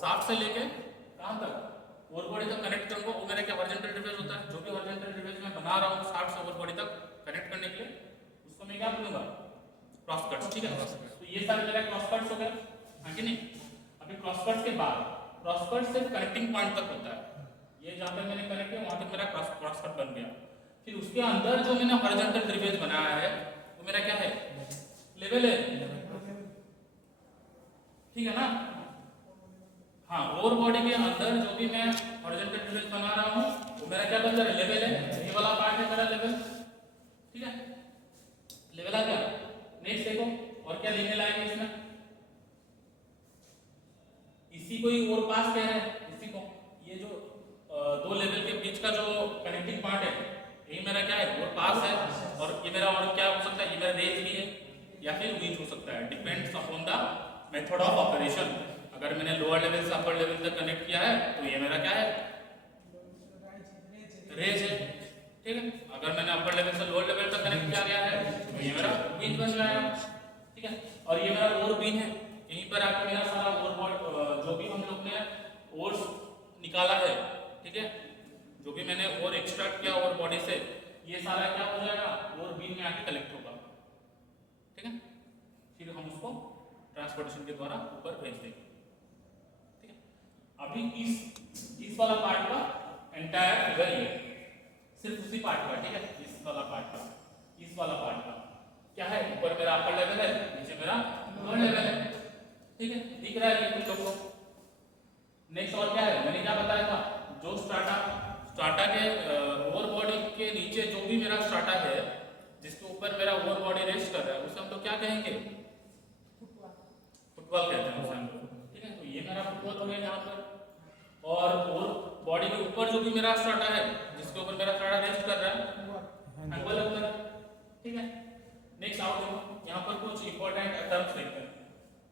साफ से लेके कहाँ तक ओवर बॉडी तक कनेक्ट करूंगा, वो मेरा क्या हॉरिजॉन्टल रिवेज होता है। जो भी हॉरिजॉन्टल रिवेज मैं बना रहा हूँ साफ से ओवर बॉडी तक कनेक्ट करने के लिए, उसको मैं क्या बोलूंगा, क्रॉस कट्स। ठीक है, तो ये सारे मेरा क्रॉस कट्स हो गए, हाँ कि नहीं। अभी क्रॉस कट्स के बाद क्रॉस कट सिर्फ कनेक्टिंग पॉइंट तक होता है, ये जहाँ पे मैंने कनेक्ट किया वहां तक मेरा क्रॉस कट बन गया। फिर उसके अंदर जो मैंने हॉरिजॉन्टल रिवेज बनाया है वो मेरा क्या है, लेवल है, ठीक है ना। हाँ, ओवर बॉडी के अंदर जो भी मैं हॉरिजॉन्टल रिवेज बना रहा हूँ वो मेरा क्या बन रहा है, लेवल है। ये वाला पार्ट है मेरा लेवल, ठीक है, लेवल आ गया। नेक्स्ट देखो और क्या लेने लायक है इसमें, इसी को ही ओवर पास कह रहे हैं, इसी को, ये जो दो लेवल के बीच का जो कनेक्टिंग पार्ट है यही मेरा क्या है, ओवर पास है। और ये मेरा और क्या हो सकता है, ये मेरा रेंज भी है या फिर विच हो सकता है, depends upon the method of operation. अगर मैंने लोअर लेवल से अपर लेवल तक कनेक्ट किया है तो ये मेरा क्या है, रेंज है, ठीक है। अगर मैंने अपर लेवल से लोअर लेवल तक कनेक्ट किया गया है तो ये मेरा बीन बन जाएगा, ठीक है। और ये मेरा ओवर बीन है, यहीं पर आके मेरा सारा ओवर जो भी हम लोग ने ओर्स निकाला है, ठीक है, जो भी मैंने ओवर एक्सट्रैक्ट किया ओवर बॉडी से, ये सारा क्या हो जाएगा, ओवर बीन में आके कलेक्ट होगा, ठीक है। फिर हम उसको ट्रांसपोर्टेशन के द्वारा ऊपर भेज देंगे, ठीक है। अभी इस वाला पार्ट का एंटायर फिगर ये सिर्फ उसी पार्ट का, ठीक है, इस वाला पार्ट का, इस वाला पार्ट का क्या है, ऊपर मेरा अपर लेवल है, नीचे मेरा लोअर लेवल है, ठीक है, दिख रहा है ये तुम लोग को। नेक्स्ट और क्या है, मैंने क्या बताया था, जो स्ट्राटा के ओवर बॉडी के नीचे जो भी मेरा स्ट्राटा है जिसके ऊपर मेरा ओवर बॉडी रेस्ट कर रहा है उसे हम लोग क्या कहेंगे, फुटबॉल कहते हैं उसे हम लोग, ठीक है। तो ये मेरा फुटबॉल हो गया यहाँ पर। और ओवर बॉडी के ऊपर जो भी मेरा स्ट्राटा है जिसके ऊपर मेरा स्ट्राटा रेस्ट कर रहा है, एंगल ऊपर, ठीक है। नेक्स्ट आओ देखो, यहाँ पर कुछ इंपॉर्टेंट टर्म्स लिखते हैं।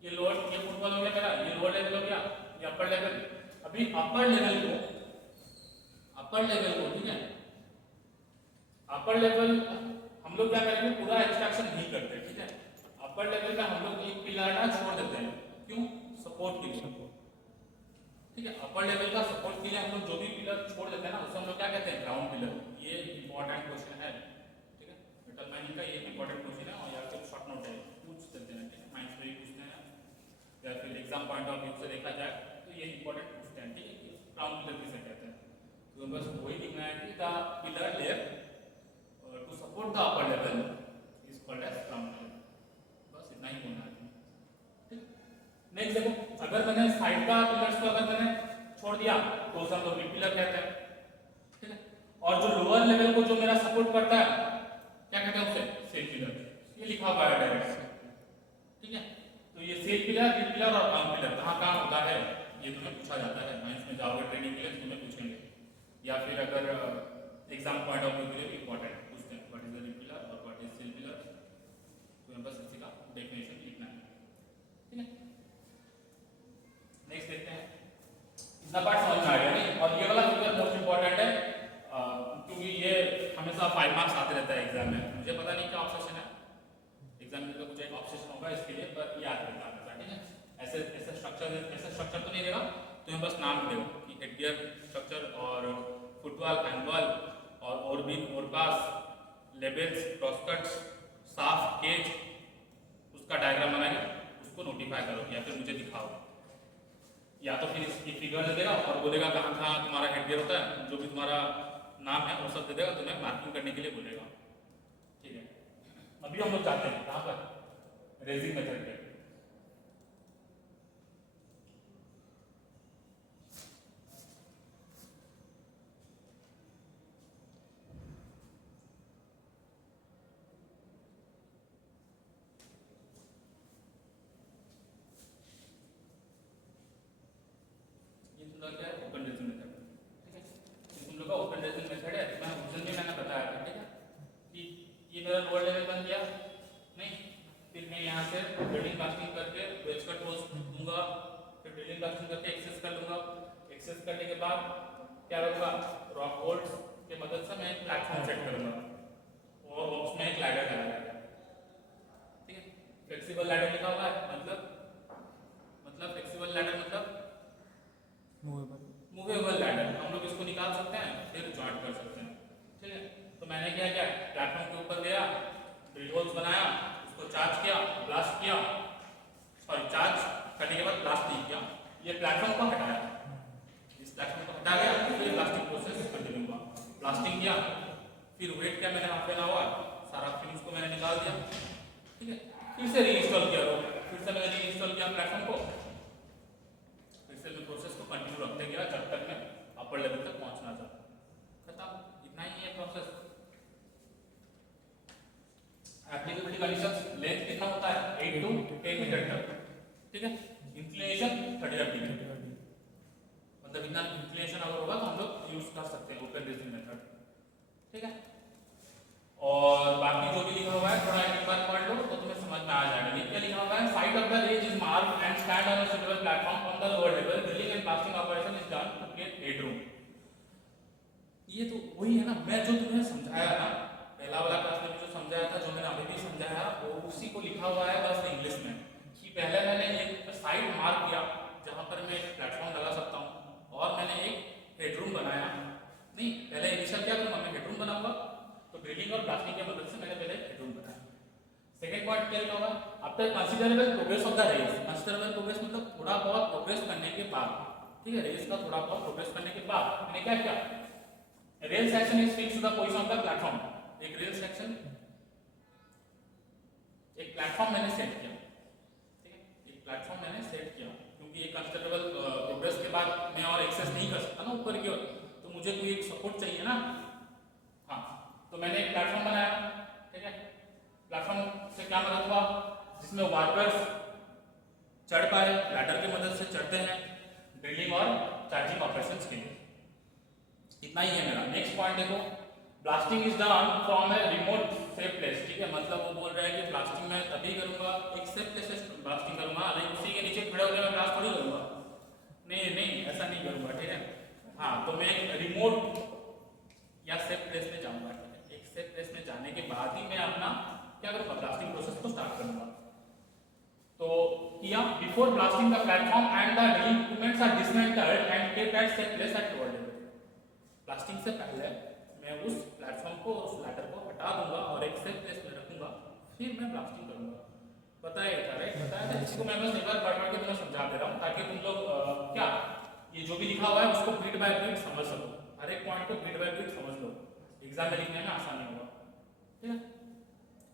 ये लोअर, ये फुटबॉल हो गया मेरा, ये लोअर लेवल हो गया, ये अपर लेवल। अभी अपर लेवल को, ठीक है, अपर लेवल हम लोग क्या करेंगे, पूरा एक्सट्रैक्शन नहीं करते, ठीक है। अपर लेवल में हम लोग एक पिलर ना छोड़ देते हैं, क्यों, सपोर्ट के लिए, ठीक है। अपर लेवल का सपोर्ट के लिए हम लोग जो भी पिलर छोड़ देते हैं ना उसे हम लोग क्या कहते हैं, ग्राउंड पिलर। ये इंपॉर्टेंट क्वेश्चन है, ठीक है, मेटल माइनिंग का ये इंपॉर्टेंट क्वेश्चन है, और या फिर शॉर्ट नोट है, पूछ देते हैं, ठीक है, माइंस में भी पूछते हैं या फिर एग्जाम पॉइंट ऑफ व्यू से देखा जाए तो ये इंपॉर्टेंट पूछते हैं, ठीक है, ग्राउंड पिलर किसे कहते हैं। तो बस वही लिखना है कि the pillar layer to support the upper level is called as ground pillar, बस इतना ही बोलना है, ठीक। नेक्स्ट देखो, अगर मैंने साइड का पिलर्स को अगर मैंने छोड़ दिया तो उसे हम लोग मिड पिलर कहते हैं, ठीक है। और जो लोअर लेवल को जो मेरा सपोर्ट करता है क्या कहते हैं उसे, सेल पिलर, ये लिखा हुआ है डायरेक्ट, ठीक है। तो ये सेल पिलर, मिड पिलर और ग्राउंड पिलर कहाँ कहाँ होता है ये तुम्हें पूछा जाता है, साइंस में जाओगे ट्रेनिंग के लिए तुम्हें पूछेंगे, या फिर अगर एग्जाम पॉइंट ऑफ व्यू के लिए भी इंपॉर्टेंट पूछते हैं, what is the mid pillar और व्हाट इज सेल पिलर, तो बस इसी का डेफिनेशन लिखना है, ठीक है। नेक्स्ट देखते हैं, इतना पार्ट समझ में आ गया नहीं। और ये वाला फिगर मोस्ट इंपॉर्टेंट है, क्योंकि ये हमेशा 5 मार्क्स आते रहता है एग्जाम में। मुझे पता नहीं क्या ऑब्सेशन है, एग्जाम में तो कुछ एक ऑब्सेशन होगा इसके लिए, पर याद रखना है, ठीक है। ऐसे स्ट्रक्चर तो नहीं देगा, तुम्हें बस नाम देगा कि हेडगियर स्ट्रक्चर और फुटबॉल, हैंडबॉल और ओवरबीन, ओवरपास, लेबल्स, क्रॉसकट्स, साफ केज, उसका डायग्राम बनाएगा, उसको नोटिफाई करो या फिर मुझे दिखाओ, या तो फिर इसकी फिगर दे देगा और बोलेगा कहाँ कहाँ तुम्हारा हेडगियर होता है, जो भी तुम्हारा नाम है वो सब दे देगा, तुम्हें मार्किंग करने के लिए बोलेगा, ठीक है। अभी हम लोग जाते हैं कहाँ पर, रेजिंग मेथड पे। मेरा लोअर लेवल बन गया नहीं, फिर मैं यहाँ से ड्रिलिंग कास्टिंग करके वेज कट होल्स दूंगा, फिर ड्रिलिंग कास्टिंग करके एक्सेस कर लूंगा। एक्सेस करने के बाद क्या होगा, रॉक बोल्ट्स के मदद से मैं एक प्लेटफॉर्म सेट करूंगा और उसमें एक लैडर लगाऊंगा, ठीक है। फ्लेक्सिबल लैडर लिखा हुआ है, मतलब फ्लेक्सिबल लैडर मतलब बाद प्लास्टिक किया, ये प्लेटफॉर्म को हटाया, इस प्लेटफॉर्म को हटा गया, फिर प्लास्टिक प्रोसेस कंटिन्यू हुआ, प्लास्टिक किया, फिर वेट क्या मैंने वहाँ पे ना हुआ, सारा फिल्म्स को मैंने निकाल दिया, ठीक है, फिर से रीइंस्टॉल किया, फिर से मैंने रीइंस्टॉल किया प्लेटफॉर्म को, फिर से मैं प्रोसेस को कंटिन्यू रखते गया जब तक मैं अपर लेवल तक पहुंचना था, खत्म, इतना ही है प्रोसेस। एप्लीकेबिलिटी कंडीशंस, लेंथ कितना होता है 8 to 10 मीटर तक, ठीक है, इंक्लिनेशन 30 डिग्री, मतलब इतना इंक्लिनेशन अगर होगा तो हम लोग यूज कर सकते हैं ओपन रेसिंग मेथड, ठीक है। और बाकी जो भी लिखा हुआ है थोड़ा एक बार पढ़ लो तो तुम्हें समझ में आ जाएगा। क्या लिखा हुआ है, side of the range is marked and stand on a suitable platform on the lower level, drilling and blasting operation is done to create headroom. ये तो वही है ना, मैं जो तुम्हें समझाया ना पहला वाला क्लास में जो समझाया था, जो मैंने अभी भी समझाया वो उसी को लिखा हुआ है बस इंग्लिश में, कि पहले मैंने एक साइड मार्क किया जहां पर मैं एक प्लेटफॉर्म लगा सकता हूं और मैंने एक हेडरूम बनाया, नहीं पहले इनिशियल क्या करूंगा, मैं हेडरूम बनाऊंगा, तो ड्रिलिंग और ब्लास्टिंग की मदद से मैंने पहले हेडरूम बनाया। सेकंड पॉइंट क्या होगा, after considerable progress of the race, considerable progress मतलब थोड़ा बहुत प्रोग्रेस करने के बाद, ठीक है, रेस का थोड़ा बहुत प्रोग्रेस करने के बाद मैंने क्या किया, rail section is fixed to the position of the platform, एक रेल सेक्शन एक प्लेटफॉर्म मैंने सेट किया, ठीक है, एक प्लेटफॉर्म मैंने सेट किया, क्योंकि ये कंसीडरेबल प्रोग्रेस के बाद मैं और एक्सेस नहीं कर सकता ना ऊपर की ओर, तो मुझे कोई एक सपोर्ट चाहिए ना, हाँ, तो मैंने एक प्लेटफॉर्म बनाया, ठीक है, प्लेटफॉर्म से क्या मदद हुआ, जिसमें वर्कर्स चढ़ पाए, लैडर की मदद से चढ़ते हैं ड्रिलिंग और चार्जिंग ऑपरेशंस के लिए, इतना ही है मेरा। नेक्स्ट पॉइंट देखो, blasting is done from a remote safe place, ठीक है, मतलब वो बोल रहा है कि ब्लास्टिंग मैं तभी करूंगा, एक सेफ प्लेस से ब्लास्टिंग करूंगा, नहीं उसी के नीचे खड़े होकर मैं ब्लास्ट थोड़ी करूंगा, नहीं नहीं ऐसा नहीं करूंगा, ठीक है, हाँ, तो मैं एक रिमोट या सेफ प्लेस में जाऊंगा, ठीक है, एक सेफ प्लेस में जाने के बाद ही मैं अपना क्या करूंगा, ब्लास्टिंग प्रोसेस को स्टार्ट करूंगा। तो किया, before blasting the platform and the drilling equipments are dismantled and kept at safe place at lower level, blasting से पहले मैं उस प्लेटफॉर्म को, उस लैडर को हटा दूंगा और एक सेफ प्लेस में रखूंगा, फिर मैं ब्लास्टिंग करूंगा, बताया था, राइट, बताया था, इसको मैं बस एक बार पढ़ के तुम्हें समझा दे रहा हूँ ताकि तुम लोग क्या ये जो भी लिखा हुआ है उसको बीट बाय बीट समझ सको, हर एक पॉइंट को बीट बाय बीट समझ लो, एग्जाम में लिखने में आसानी होगा, ठीक है।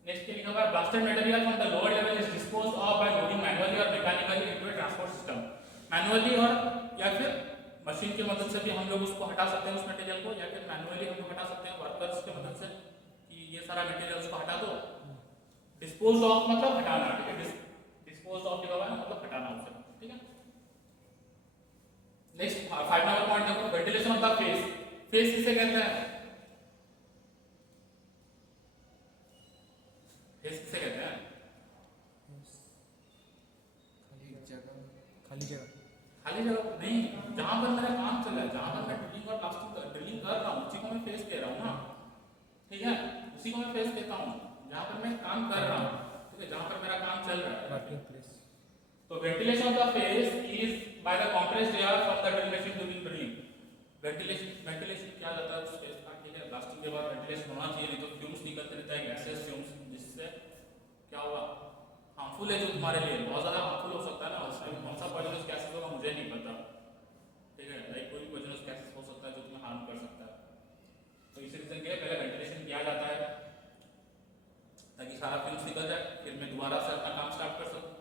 नेक्स्ट क्या लिखा हुआ है, blasted material from the lower level is disposed of by loading manually और mechanically into a transport system, manually और या फिर मशीन की मदद से भी हम लोग उसको हटा सकते हैं उस मटेरियल को, या फिर मैनुअली हम लोग हटा सकते हैं वर्कर्स की मदद से, कि ये सारा मटेरियल उसको हटा दो, डिस्पोज ऑफ मतलब हटाना, ठीक है, डिस्पोज ऑफ लिखा हुआ है मतलब हटाना उसे, ठीक है। नेक्स्ट 5 नंबर पॉइंट देखो, ventilation of the face, face किसे कहते हैं, फेस किसे कहते हैं, खाली जगह खाली जगह नहीं, जहां पर मेरा काम चल रहा है, जहां पर मैं ड्रिलिंग और ड्रिलिंग कर रहा हूँ उसी को मैं फेस कह रहा हूँ ना, ठीक है, उसी को मैं फेस कहता हूँ, जहां पर मैं काम कर रहा हूँ, ठीक है, जहां पर मेरा काम चल रहा है, वर्किंग प्लेस। तो ventilation of the face is by the compressed air from the drill machine during drilling, ventilation क्या जाता है उस फेस का, ठीक है, ब्लास्टिंग के बाद वेंटिलेशन होना चाहिए, नहीं तो फ्यूम्स निकलते रहता है, गैसेस फ्यूम्स, जिससे क्या होगा, हार्मफुल है जो तुम्हारे लिए, बहुत ज़्यादा हार्मफुल हो सकता है ना, उसमें कौन सा पॉइजनस गैसेस होगा मुझे नहीं पता, ठीक है, लाइक कोई पॉइजनस गैसेस हो सकता है जो तुम्हें हार्म कर सकता है, तो इसी रीजन के लिए पहले वेंटिलेशन किया जाता है ताकि सारा फ्यूम्स निकल जाए, फिर मैं दोबारा से अपना काम स्टार्ट कर सकूँ,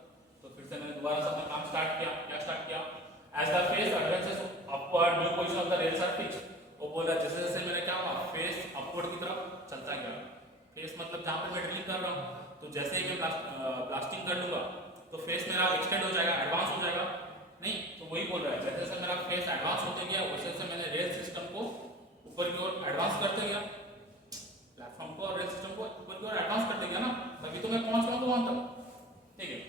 तो फिर से मैंने दोबारा से अपना काम स्टार्ट किया, क्या स्टार्ट किया, as the face advances upward new position of the rails are fixed, वो बोल रहा है जैसे जैसे मैंने क्या हुआ, फेस अपवर्ड की तरफ चलता गया, फेस मतलब जहाँ पर मैं ड्रिलिंग कर रहा हूँ, तो जैसे ही मैं ब्लास्टिंग कर लूंगा तो फेस मेरा एक्सटेंड हो जाएगा, एडवांस हो जाएगा, नहीं तो वही बोल रहा है जैसे जैसे मेरा फेस एडवांस होते गया वैसे वैसे मैंने रेल सिस्टम को ऊपर की ओर एडवांस करते गया, प्लेटफॉर्म को और रेल सिस्टम को ऊपर की ओर एडवांस करते गया ना, तभी तो मैं पहुंच पाऊंगा वहां तक, ठीक है।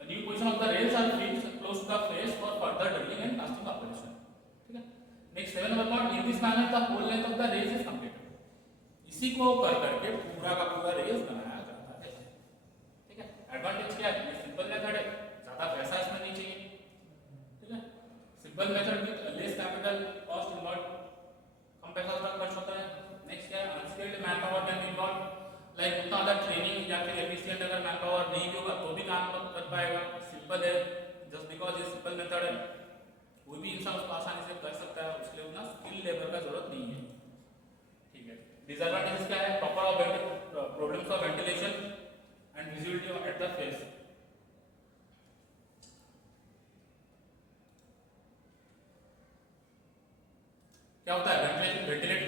New position of the rails are fixed close to the face for further drilling and blasting operation, ठीक है। Next 7 number point, in this manner the whole length of the race is completed, इसी को कर करके पूरा का पूरा race बनाया जाता है, ठीक है। एडवांटेज क्या है, सिंपल मेथड है, ज्यादा पैसा इसमें नहीं चाहिए, ठीक है, simple method with less capital cost involve, कम पैसा उसका खर्च होता है। नेक्स्ट क्या है, unskilled manpower can be involve, like उतना ज्यादा ट्रेनिंग या फिर एफिशिएंट अगर मैन पावर नहीं भी होगा तो भी काम कर पाएगा, सिंपल मेथड है, कोई भी इंसान उसको आसानी से कर सकता है, उसके लिए उतना स्किल लेबर का जरूरत नहीं है। ठीक है, डिसएडवांटेजेस क्या है? Problems of ventilation and visibility at the face. क्या होता है वेंटिलेटर